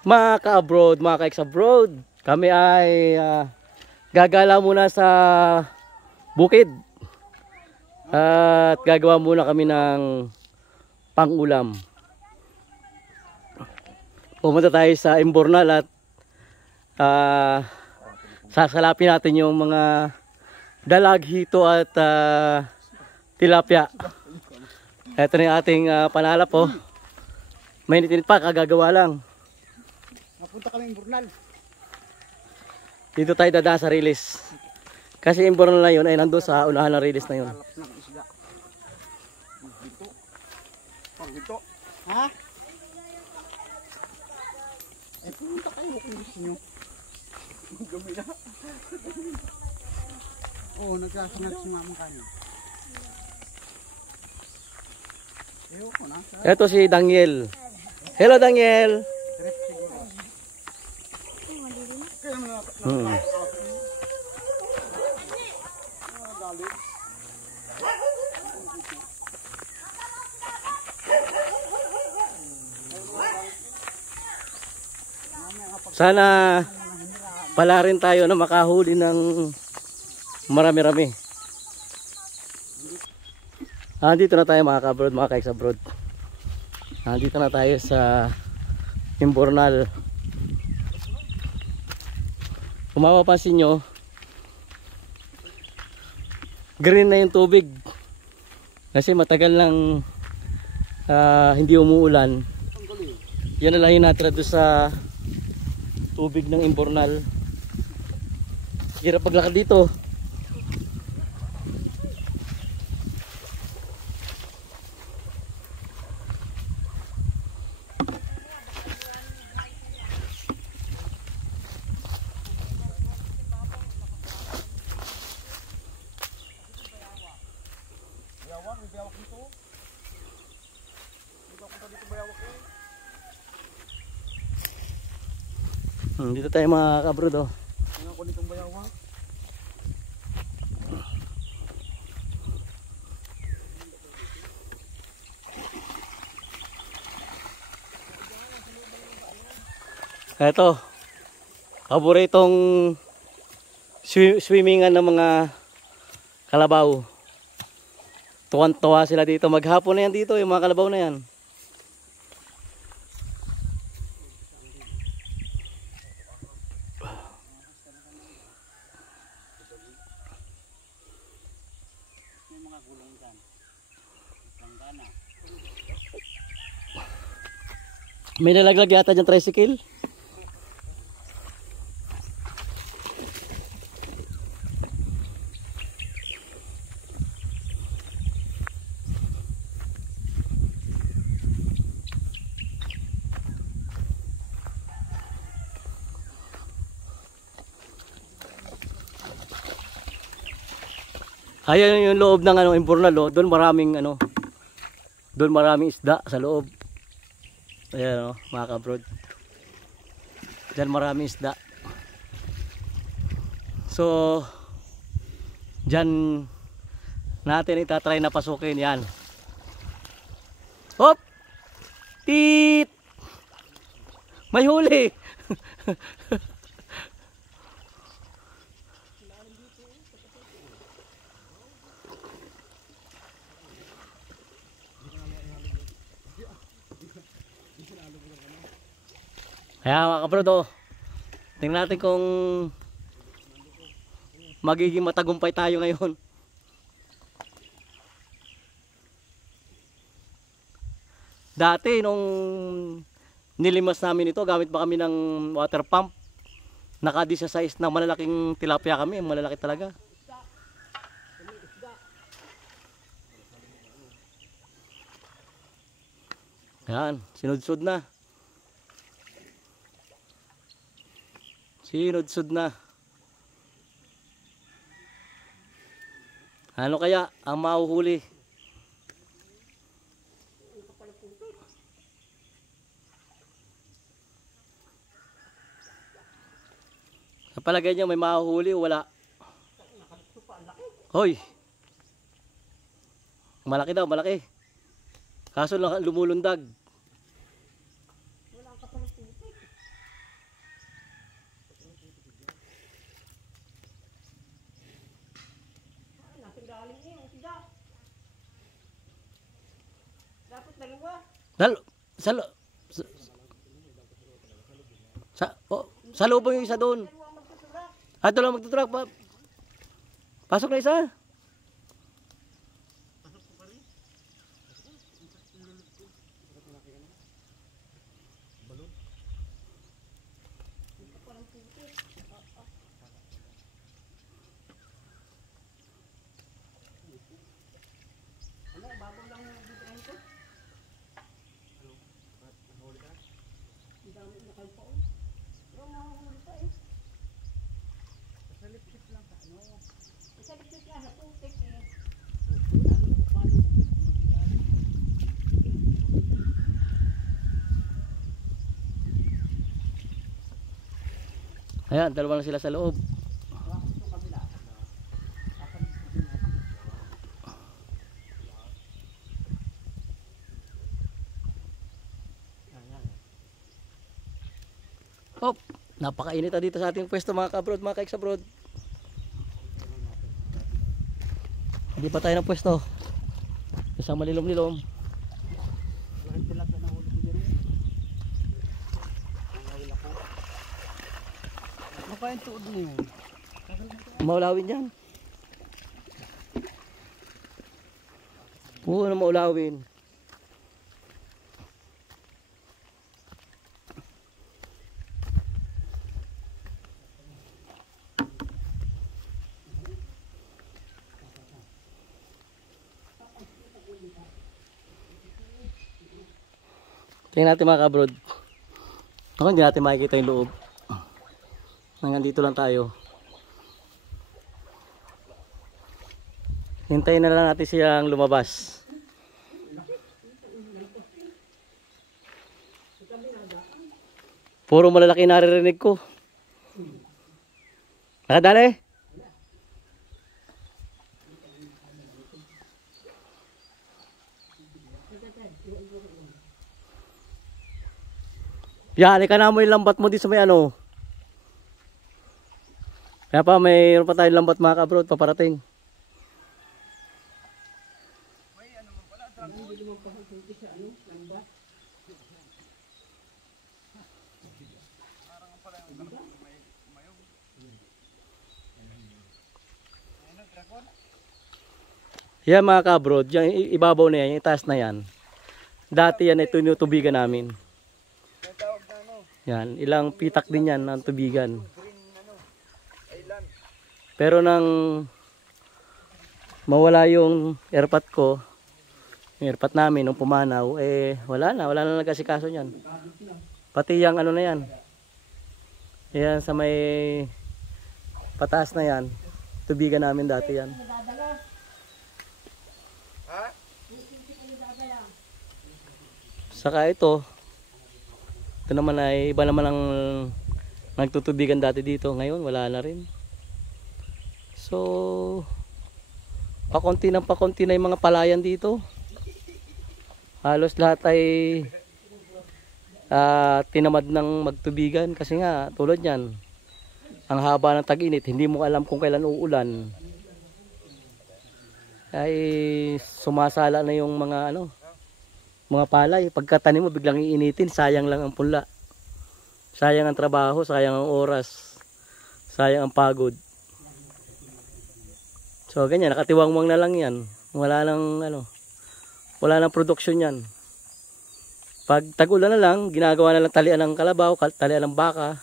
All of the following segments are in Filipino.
Mga ka-abroad, mga ka-ex-abroad, kami ay gagala muna sa bukid at gagawa muna kami ng pang-ulam. Pumunta tayo sa Imbornal at sasalapin natin yung mga dalag, hito at tilapia. Ito na yung ating panalap po. Mainitin pa, kagagawa lang. Napunta kami Imbornal. Dito tayo dadaan sa Riles. Kasi Imbornal na yun ay nandun sa unahan ng Riles na yun. Halap ng isda. Dito. Pag dito. Ha? Eh, pumunta kayo kung gusto nyo. Gabi na. Oo, nagkasunod si mama kanyo. Ewan ko na. Ito si Daniel. Hello Daniel. Trip siguro. Kaya mo na. Galing. Sana pala rin tayo na makahuli ng marami-rami. Andito na tayo mga ka-abroad, mga ka-ex-abroad. Andito na tayo sa Imbornal. Kung mapapansin nyo, green na yung tubig. Kasi matagal nang hindi umuulan. Yan na lang yung natira doon sa tubig ng Imbornal. Hirap paglakad dito. Dito tayo mga kabrod, oh. Tingnan ko nitong bayawa. Ito, paboritong swimmingan ng mga kalabaw. Tuwan-tuwa sila dito. Maghapon na yan dito, yung mga kalabaw na yan. May nalaglag yata dyan tricycle. Ayan yung loob ng Imbornal, oh. Doon maraming isda sa loob. Ayan, oh, mga ka-abroad. Diyan maraming isda. So, diyan natin itatry na pasukin yan. Hop! Tit! May huli! Kaya mga kabrod, oh, tingnan natin kung magiging matagumpay tayo ngayon. Dati nung nilimas namin ito, gamit pa kami ng water pump, nakadisa size na malalaking tilapia kami, malalaki talaga. Yan, sinudsud na. Sinudsud na. Ano kaya ang mahuhuli? Sa palagay niyo may mahuhuli o wala? Hoy! Malaki daw, malaki. Kaso lumulundag. Sa, sa loob yung isa doon. Ito lang magtutulak. Pasok na isa. Ayan, dalawa na sila sa loob. Hop, napakainit dito sa ating pwesto mga kabrod, mga kaiks abroad. Hindi pa tayo ng pwesto. Isang malilom-lilom. Ano pa yung tuod mo yun? Maulawin yan. Oo, na maulawin. Tingnan natin mga kabrod. Ako hindi natin makikita yung loob. Hanggang dito lang tayo. Hintayin na lang natin siyang lumabas. Puro malalaki naririnig ko. Nakadali? Yan, ika na mo yung lambat mo dito sa may ano. Kaya pa, mayroon pa tayong lambat mga kabrod, paparating. Yan mga kabrod, yung ibabaw na yan, yung taas na yan. Dati yan ito yung tubigan namin. Yan, ilang pitak din yan ang tubigan. Pero nang mawala yung airpot ko, yung airpot namin nung pumanaw, eh wala na nagkasikaso niyan. Pati yung ano na yan. Yan sa may pataas na yan. Tubigan namin dati yan. Saka ito naman ay iba naman ang nagtutubigan dati dito. Ngayon wala na rin. So pakonti na yung mga palayan dito. Halos lahat ay tinamad ng magtubigan kasi nga tulad yan, ang haba ng tag-init, hindi mo alam kung kailan uulan, ay sumasala na yung mga mga palay. Pagkatanim mo biglang iinitin, sayang lang ang punla, sayang ang trabaho, sayang ang oras, sayang ang pagod. So ganyan, nakatiwangwang na lang yan, wala nang production yan. Pag tag-ulan na lang, ginagawa na lang talian ng kalabaw, talian ng baka.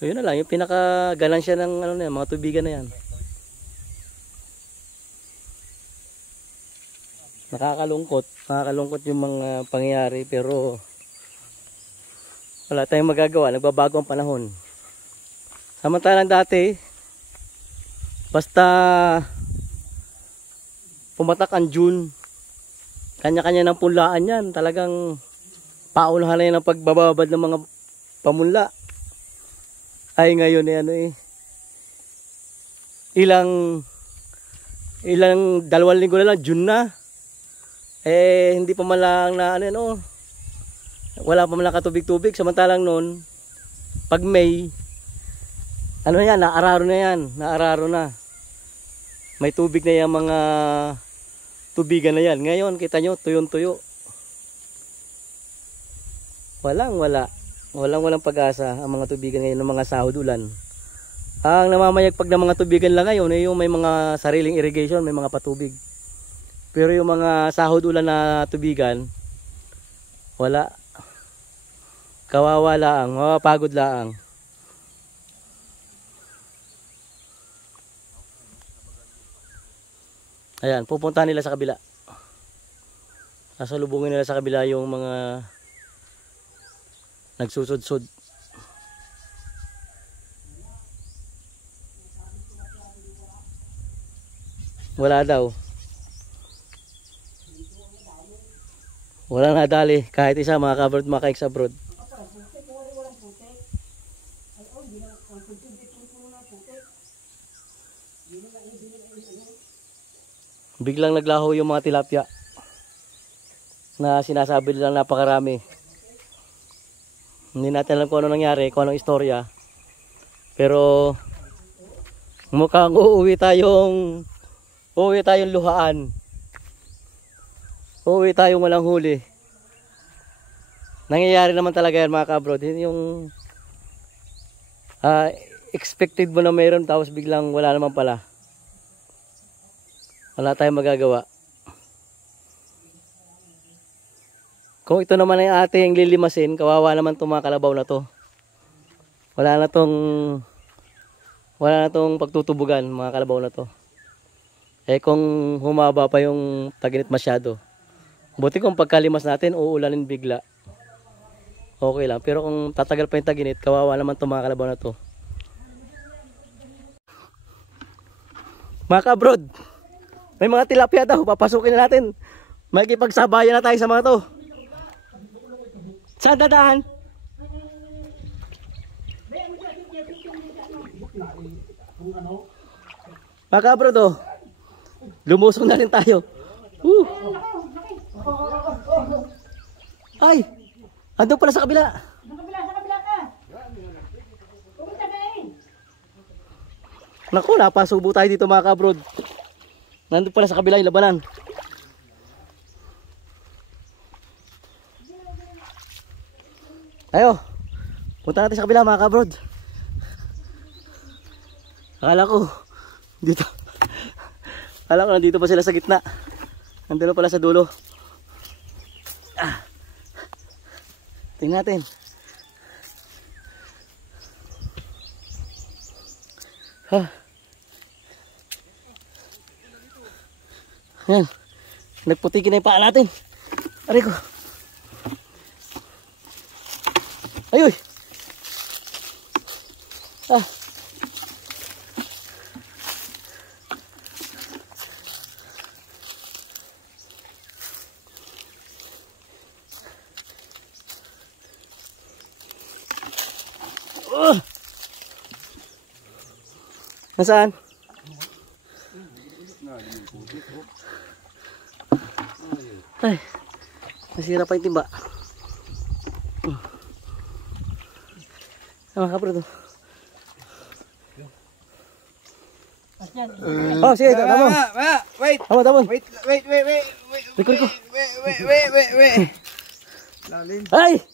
Yun na lang, yung pinaka-ganansya ng mga tubigan na yan. Nakakalungkot yung mga pangyayari, pero wala tayong magagawa, nagbabago ang panahon. Samantalang dati, basta pumatak ang June, kanya-kanya ng punlaan yan. Talagang paunahan na yan ang pagbababad ng mga pamunla. Ay ngayon ilang 2 linggo na lang, June na. Hindi pa malang wala pa malang katubig-tubig. Samantalang noon, pag May, naararo na. May tubig na yung mga tubigan na yan. Ngayon, kita nyo, tuyong-tuyo. Walang pag-asa ang mga tubigan ngayon ng mga sahod ulan. Ang namamayagpag ng mga tubigan lang ngayon ay yung may mga sariling irrigation, may mga patubig. Pero yung mga sahod ulan na tubigan, wala. Kawawa laang, mapapagod laang. Ayan, pupunta nila sa kabila. Sasalubungin nila sa kabila yung mga nagsusud-sud. Wala daw. Wala nadali kahit isa, mga ka-abroad, mga ka-ex-abroad. Biglang naglaho yung mga tilapia na sinasabi nilang napakarami. Hindi natin alam kung ano nangyari, kung anong istorya. Pero mukhang uuwi tayong luhaan. Uuwi tayong walang huli. Nangyayari naman talaga yan, mga ka-abroad. Yung expected mo na mayroon tapos biglang wala naman pala. Wala tayong magagawa. Kung ito naman ay ating lilimasin, kawawa naman itong mga kalabaw na to. Wala na tong pagtutubugan, mga kalabaw na to. Eh kung humaba pa yung taginit masyado, buti kung pagkalimas natin uulanin bigla, okay lang. Pero kung tatagal pa yung taginit, kawawa naman itong mga kalabaw na to. Mga ka-abroad, may mga tilapia daw, papasukin na natin. Makikipagsabayan na tayo sa mga to. Saan dadaan? Mga ka-abroad, oh, lumusong na rin tayo. Ay, andun pala sa kabila. Sa kabila ka. Pumunta ka rin. Naku, napasubo tayo dito, mga ka-abroad. Nandun pala sa kabila yung labanan. Ayo, punta natin sa kabila, mga ka-abroad. Akala ko nandito pa sila sa gitna. Nandun pala sa dulo. Tingnan natin. Ayan. Nagputikin na yung paa natin. Aray ko. Ayoy. Nasaan? Ay, nasira pa yung timba. Mga ka-abroad. Oh, sige, tama. Wait. Tama. Wait. Riko. Wait. Lalim. Ay!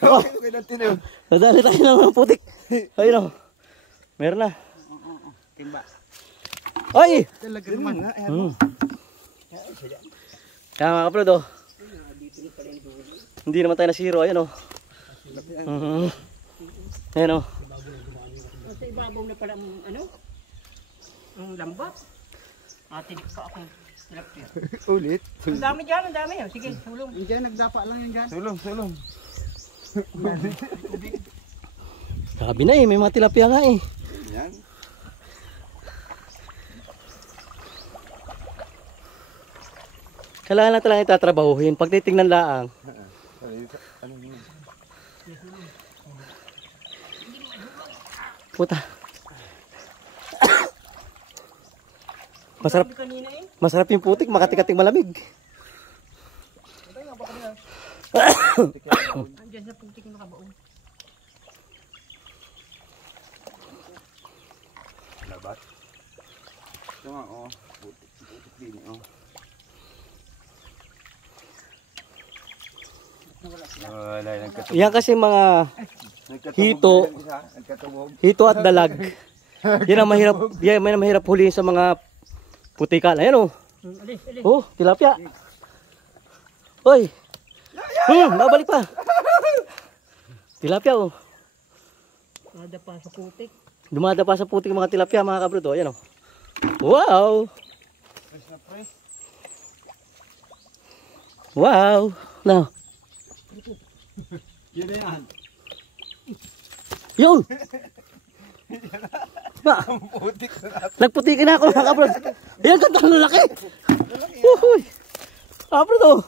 Ako, Tinaw. nadali tayo ng mga putik. Ayun o. Meron na. Timba. Ay! Talaga naman nga. Kaya mga ka-abroad, oh. Hindi naman tayo na zero. Ayun o. Ayun o. Sa ibabaw na pala ang lambat. Tinik pa akong tilapia. Ulit. Ang dami dyan, ang dami. Sige, sulong. Diyan, nagdapa lang yun dyan. Sulong. Sabi na eh, may mga tilapia nga eh. Yan. Kailangan natin lang itatrabahuhin. Pag titingnan laang. Puta. Masarap yung putik, makatikating malamig. Andiyan sa putik na nakabaong. Labat. Ito nga, oh. Putik din, oh. Wala, nagkatubog. Yan kasi mga hito. Nagkatubog. hito at dalag. Yan ang mahirap huliin sa mga putikan. Ayan oh. Oh, tilapia. Hoy. Babalik pa. Tilapia oh. Dumada pa sa putik mga tilapia mga kabrod oh. Ayan oh. Wow. Wow. Now. Yun na yan. Yun. Putik na natin. Nagputikin na ako mga kabrod. Ayan, ganda ng lalaki. Uy. Kabrod oh.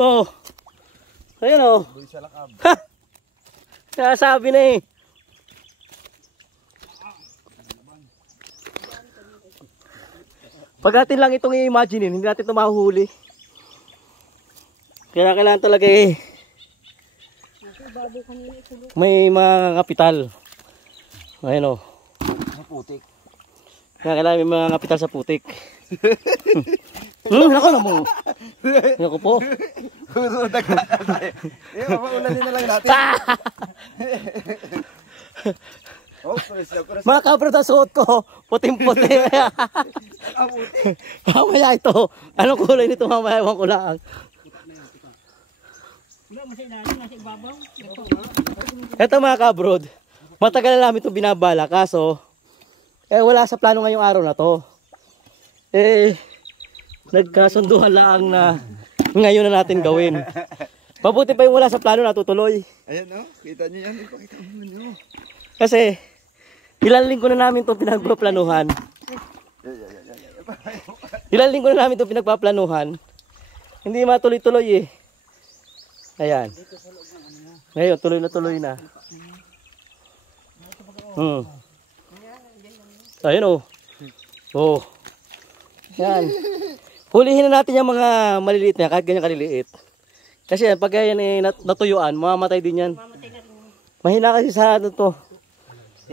Oh. Ayan oh. Buhay sa lakab. Ha! Nasabi na eh. Pag natin lang itong i-imaginein, hindi natin ito mahuhuli. Kaya kailangan talaga eh. May mga kapital. Ayan o. Putik. Kaya kailangan may mga kapital sa putik. Nako na mo. Nako po. Susunod na tayo. Mapaulanin na lang natin. Oh, kuras. Mga kabrod ang suot ko. Puting-puti. Putik. Mamaya ito. Anong kulay nito mamaya? Ewan ko lang. Ito mga kabrod. Matagal na namin ito binabala. Kaso, wala sa plano ngayong araw na to. Nagkasunduhan lang na ngayon na natin gawin. Mabuti pa yung wala sa plano natutuloy. Ayan o, kita nyo yan. Ipakita mo nyo. Kasi, ilang linggo na namin ito pinagpaplanuhan. Ilang linggo na namin ito pinagpaplanuhan. Hindi matuloy-tuloy eh. Ayan. Ngayon, tuloy na tuloy na. Ayan o. Oh. Yan. Hulihin na natin yung mga maliliit na, kahit ganyan kaliliit. Kasi pag yan eh, natuyuan, mamamatay din yan. Mahina kasi sa ano to.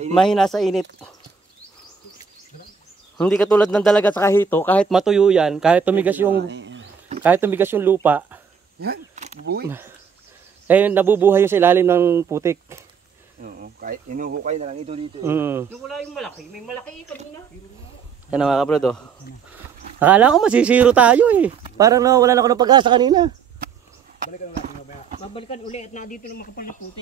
Mahina sa init. Hindi katulad ng dalaga sa kahito, kahit matuyo yan, kahit tumigas yung lupa. Yan, bubuhay. Nabubuhay yung sa ilalim ng putik. Oo, kahit inuhukay na lang ito dito. Yung wala yung malaki, may malaki ito din na. Yan ang mga kabrod oh. Akala ko masisiro tayo eh. Parang nawala na ako ng pag-asa kanina. Babalikan uli at na dito na makapal na puti.